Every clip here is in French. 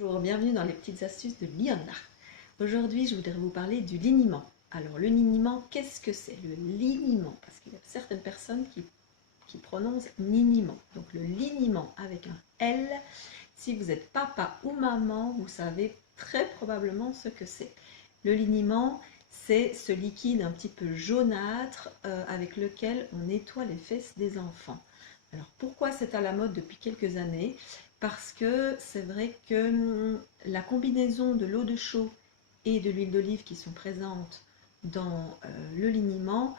Bonjour, bienvenue dans les petites astuces de Liana. Aujourd'hui, je voudrais vous parler du liniment. Alors, le liniment, qu'est-ce que c'est? Le liniment, parce qu'il y a certaines personnes qui prononcent niniment. Donc, le liniment avec un L, si vous êtes papa ou maman, vous savez très probablement ce que c'est. Le liniment, c'est ce liquide un petit peu jaunâtre avec lequel on nettoie les fesses des enfants. Alors, pourquoi c'est à la mode depuis quelques années? Parce que c'est vrai que la combinaison de l'eau de chaux et de l'huile d'olive qui sont présentes dans le liniment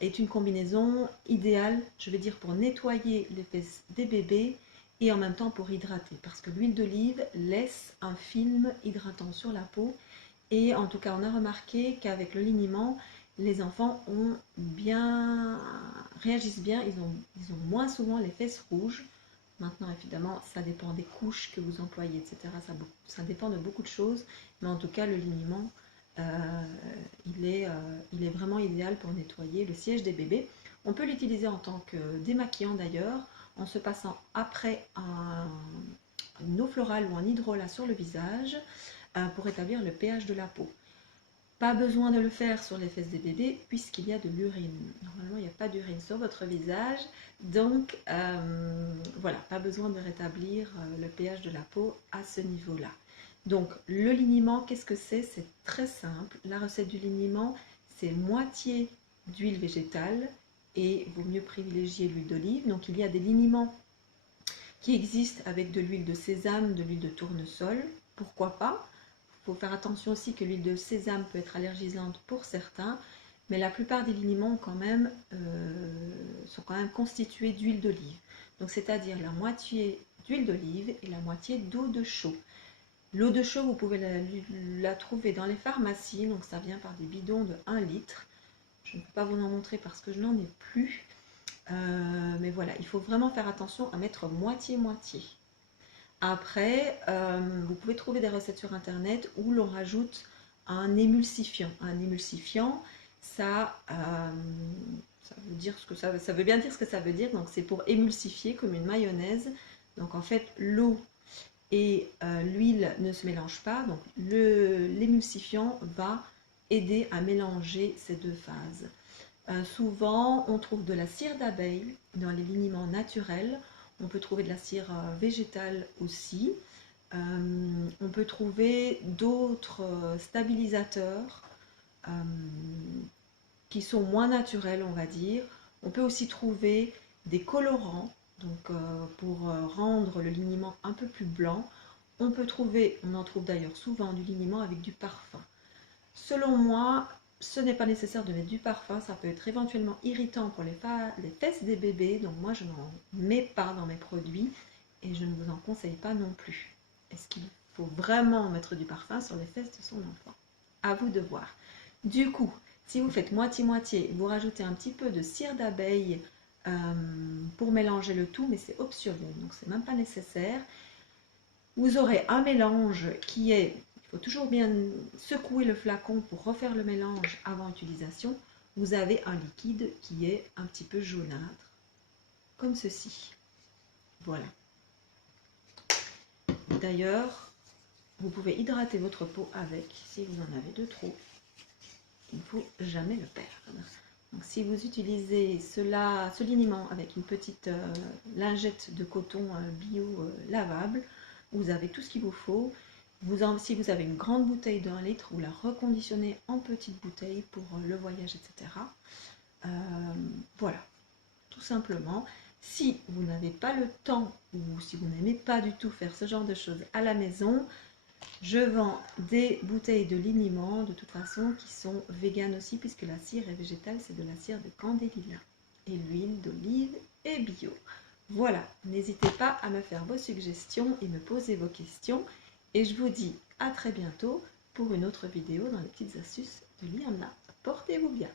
est une combinaison idéale, je vais dire, pour nettoyer les fesses des bébés et en même temps pour hydrater. Parce que l'huile d'olive laisse un film hydratant sur la peau et en tout cas on a remarqué qu'avec le liniment, les enfants réagissent bien, ils ont moins souvent les fesses rouges. Maintenant, évidemment, ça dépend des couches que vous employez, etc. Ça dépend de beaucoup de choses, mais en tout cas, le liniment, il est vraiment idéal pour nettoyer le siège des bébés. On peut l'utiliser en tant que démaquillant d'ailleurs, en se passant après une eau florale ou un hydrolat sur le visage pour établir le pH de la peau. Pas besoin de le faire sur les fesses des bébés puisqu'il y a de l'urine. Normalement, il n'y a pas d'urine sur votre visage. Donc, voilà, pas besoin de rétablir le pH de la peau à ce niveau-là. Donc, le liniment, qu'est-ce que c'est? C'est très simple. La recette du liniment, c'est moitié d'huile végétale et il vaut mieux privilégier l'huile d'olive. Donc, il y a des liniments qui existent avec de l'huile de sésame, de l'huile de tournesol. Pourquoi pas? Il faut faire attention aussi que l'huile de sésame peut être allergisante pour certains, mais la plupart des liniments sont quand même constitués d'huile d'olive. Donc c'est-à-dire la moitié d'huile d'olive et la moitié d'eau de chaux. L'eau de chaux, vous pouvez la trouver dans les pharmacies, donc ça vient par des bidons de 1 litre. Je ne peux pas vous en montrer parce que je n'en ai plus. Mais voilà, il faut vraiment faire attention à mettre moitié-moitié. Après, vous pouvez trouver des recettes sur internet où l'on rajoute un émulsifiant. Un émulsifiant, ça veut dire ce que ça veut bien dire ce que ça veut dire. Donc c'est pour émulsifier comme une mayonnaise. Donc en fait, l'eau et l'huile ne se mélangent pas. Donc l'émulsifiant va aider à mélanger ces deux phases. Souvent, on trouve de la cire d'abeille dans les liniments naturels. On peut trouver de la cire végétale aussi. On peut trouver d'autres stabilisateurs qui sont moins naturels, on va dire. On peut aussi trouver des colorants, donc pour rendre le liniment un peu plus blanc. On en trouve d'ailleurs souvent du liniment avec du parfum. Selon moi, ce n'est pas nécessaire de mettre du parfum, ça peut être éventuellement irritant pour les fesses des bébés, donc moi je n'en mets pas dans mes produits et je ne vous en conseille pas non plus. Est-ce qu'il faut vraiment mettre du parfum sur les fesses de son enfant? À vous de voir. Du coup, si vous faites moitié-moitié, vous rajoutez un petit peu de cire d'abeille pour mélanger le tout, mais c'est optionnel, donc c'est même pas nécessaire. Vous aurez un mélange qui est, il faut toujours bien secouer le flacon pour refaire le mélange avant utilisation. Vous avez un liquide qui est un petit peu jaunâtre, comme ceci. Voilà. D'ailleurs, vous pouvez hydrater votre peau avec, si vous en avez de trop. Il ne faut jamais le perdre. Donc, si vous utilisez ce liniment avec une petite lingette de coton bio lavable, vous avez tout ce qu'il vous faut. Si vous avez une grande bouteille de 1 litre, vous la reconditionnez en petite bouteille pour le voyage, etc. Voilà, tout simplement. Si vous n'avez pas le temps ou si vous n'aimez pas du tout faire ce genre de choses à la maison, je vends des bouteilles de liniment, de toute façon, qui sont véganes aussi, puisque la cire est végétale, c'est de la cire de candélia. Et l'huile d'olive est bio. Voilà, n'hésitez pas à me faire vos suggestions et me poser vos questions. Et je vous dis à très bientôt pour une autre vidéo dans les petites astuces de Liana. Portez-vous bien!